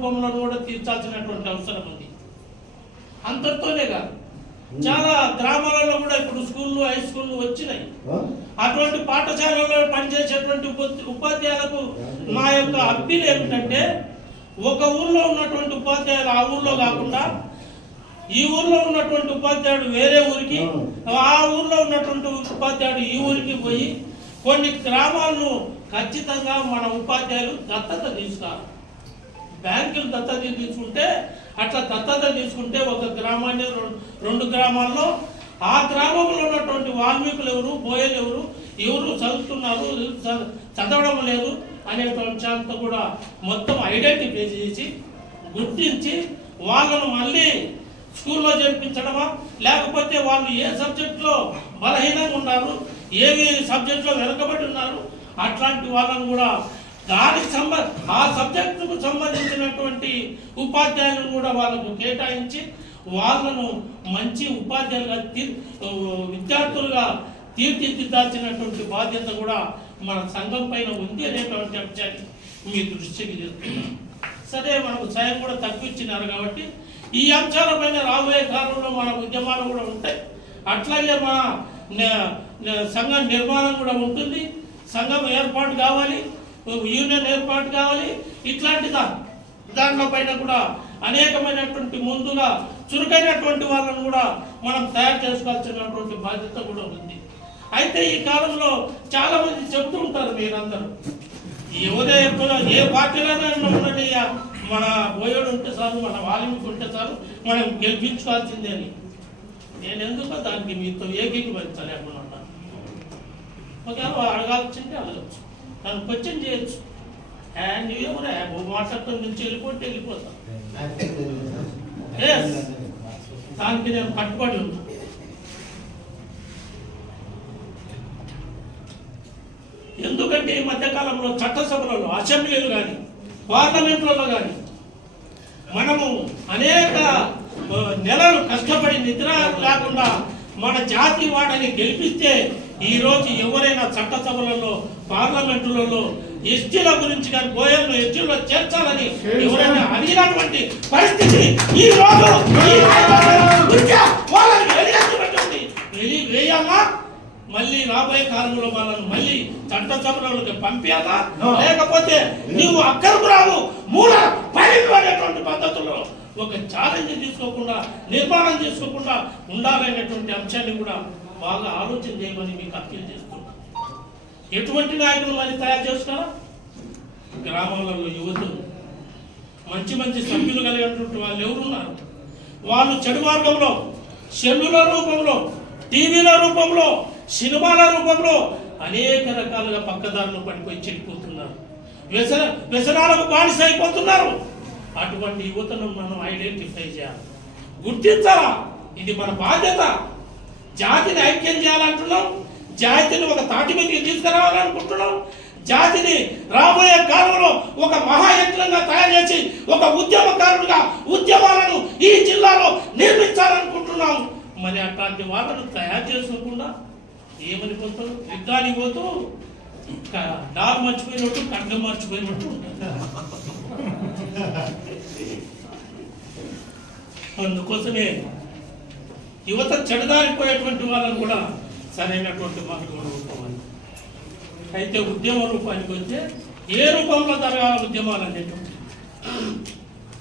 రూపంలో కూడా తీర్చాల్సినటువంటి అవసరం ఉంది. అంతటితోనే కాదు చాలా గ్రామాలలో కూడా ఇప్పుడు స్కూళ్ళు హై స్కూళ్ళు వచ్చినాయి. అటువంటి పాఠశాలలో పనిచేసేటువంటి ఉప- ఉపాధ్యాయులకు మా యొక్క అప్పీల్ ఏమిటంటే ఒక ఊర్లో ఉన్నటువంటి ఉపాధ్యాయులు ఆ ఊర్లో కాకుండా ఈ ఊర్లో ఉన్నటువంటి ఉపాధ్యాయుడు వేరే ఊరికి ఆ. ఊర్లో ఉన్నటువంటి ఉపాధ్యాయుడు ఈ ఊరికి పోయి కొన్ని గ్రామాలను ఖచ్చితంగా మన ఉపాధ్యాయులు దత్తత తీసుకోవాలి బ్యాంకులు దత్తత తీసుకుంటే అట్లా దత్తత తీసుకుంటే ఒక గ్రామాన్ని రెండు గ్రామాల్లో ఆ గ్రామంలో ఉన్నటువంటి వాల్మీకులు ఎవరు బోయలు ఎవరు ఎవరు చదువుతున్నారు చ- చదవడం లేదు అనేటువంటి అంశాలతో కూడా మొత్తం ఐడెంటిఫై చేసి గుర్తించి వాళ్ళను మళ్ళీ స్కూల్లో చేర్పించడమా లేకపోతే వాళ్ళు ఏ సబ్జెక్టులో బలహీనంగా ఉన్నారు ఏవి సబ్జెక్టులో వెనకబడి ఉన్నారు అట్లాంటి వాళ్ళను కూడా దానికి సంబ ఆ సబ్జెక్టుకు సంబంధించినటువంటి ఉపాధ్యాయులు కూడా వాళ్ళకు కేటాయించి వాళ్ళను మంచి ఉపాధ్యాయులుగా తీర్ విద్యార్థులుగా తీర్చిదిద్దాల్సినటువంటి బాధ్యత కూడా మన సంఘం పైన ఉంది అనేటువంటి అంశాన్ని మీ దృష్టికి చేస్తున్నాను సరే మనకు సాయం కూడా తక్కువ ఇచ్చినారు కాబట్టి ఈ అంశాలపైన రాబోయే కాలంలో మన ఉద్యమాలు కూడా ఉంటాయి. అట్లాగే మన న- సంఘ నిర్మాణం కూడా ఉంటుంది. సంఘం ఏర్పాటు కావాలి. యూనియన్ ఏర్పాటు కావాలి. ఇట్లాంటి దాంట్లో పైన కూడా అనేకమైనటువంటి ముందుగా చురుకైనటువంటి వాళ్ళను కూడా మనం తయారు చేసుకోవాల్సినటువంటి బాధ్యత కూడా ఉంది. అయితే ఈ కాలంలో చాలా మంది చెప్తూ ఉంటారు మీరందరూ ఎవరే ఏ పార్టీలోనైనా ఉండండి ఇక మన బోయోడు ఉంటే చాలు మన వాల్మీకి ఉంటే చాలు మనం గెలిపించుకోవాల్సిందే అని. నేను ఎందుకో దానికి మీతో ఏకీకరించలేకుండా ఉన్నాను ఒకవేళ అడగాల్సిందే అడగచ్చు. నన్ను క్వశ్చన్ చేయొచ్చు. "ఏ, నువ్వెవరా ఓ నుంచి వెళ్ళిపోతే వెళ్ళిపోతాను దానికి నేను కట్టుబడి ఎందుకంటే ఈ మధ్యకాలంలో చట్టసభలలో అసెంబ్లీలు కానీ పార్లమెంట్లలో కానీ మనము అనేక నెలలు కష్టపడి నిద్ర లేకుండా మన జాతి వాడని గెలిపిస్తే ఈ రోజు ఎవరైనా చట్టసభలలో పార్లమెంటులలో ఎస్టీల గురించి కానీ గోయలను ఎస్టీలో చేర్చాలని ఎవరైనా అడిగినటువంటి పరిస్థితి ఈ రోజు వేయాలా మళ్ళీ రాబోయే కాలంలో వాళ్ళని మళ్ళీ చట్టసభలకు పంపించాలా లేకపోతే నీవు అక్కరకు రావు మూల పైకి అనేటువంటి పద్ధతుల్లో ఒక ఛాలెంజ్ తీసుకోకుండా నిర్మాణం చేసుకోకుండా ఉండాలనేటువంటి అంశాన్ని కూడా బాగా ఆలోచన చేయమని మీకు అప్పీల్ చేస్తున్నాను ఎటువంటి నాయకులు మరి తయారు చేస్తారా గ్రామాలలో యువతులు మంచి మంచి సభ్యులు కలిగినటువంటి వాళ్ళు ఎవరున్నారు వాళ్ళు చెడు మార్గంలో సెల్లుల రూపంలో టీవీల రూపంలో సినిమాల రూపంలో అనేక రకాలుగా పక్కదారులు పడిపోయి చెడిపోతున్నారు. వ్యసన వ్యసనాలకు బానిస అయిపోతున్నారు. అటువంటి యువతను మనం ఐడెంటిఫై చేయాలి. గుర్తించాలా? ఇది మన బాధ్యత. జాతిని ఐక్యం చేయాలంటున్నాం. జాతిని ఒక తాటి మీదకి తీసుకురావాలనుకుంటున్నాం. జాతిని రాబోయే కాలంలో ఒక మహాయజ్ఞంగా తయారు చేసి ఒక ఉద్యమకారుడుగా ఉద్యమాలను ఈ జిల్లాలో నిర్మించాలనుకుంటున్నాం. మరి అట్లాంటి వాళ్ళను తయారు చేసుకోకుండా ఏమని పోతారు? యుద్ధానికి పోతూ క- డాల్ మర్చిపోయినట్టు ఖడ్గం మర్చిపోయినట్టు అందుకోసమే యువత చెడదారిపోయేటువంటి వాళ్ళని కూడా సరైనటువంటి మార్గంలో రూపమని అయితే ఉద్యమ రూపానికి వచ్చే ఏ రూపంలో జరగాల ఉద్యమాలు అనేటువంటి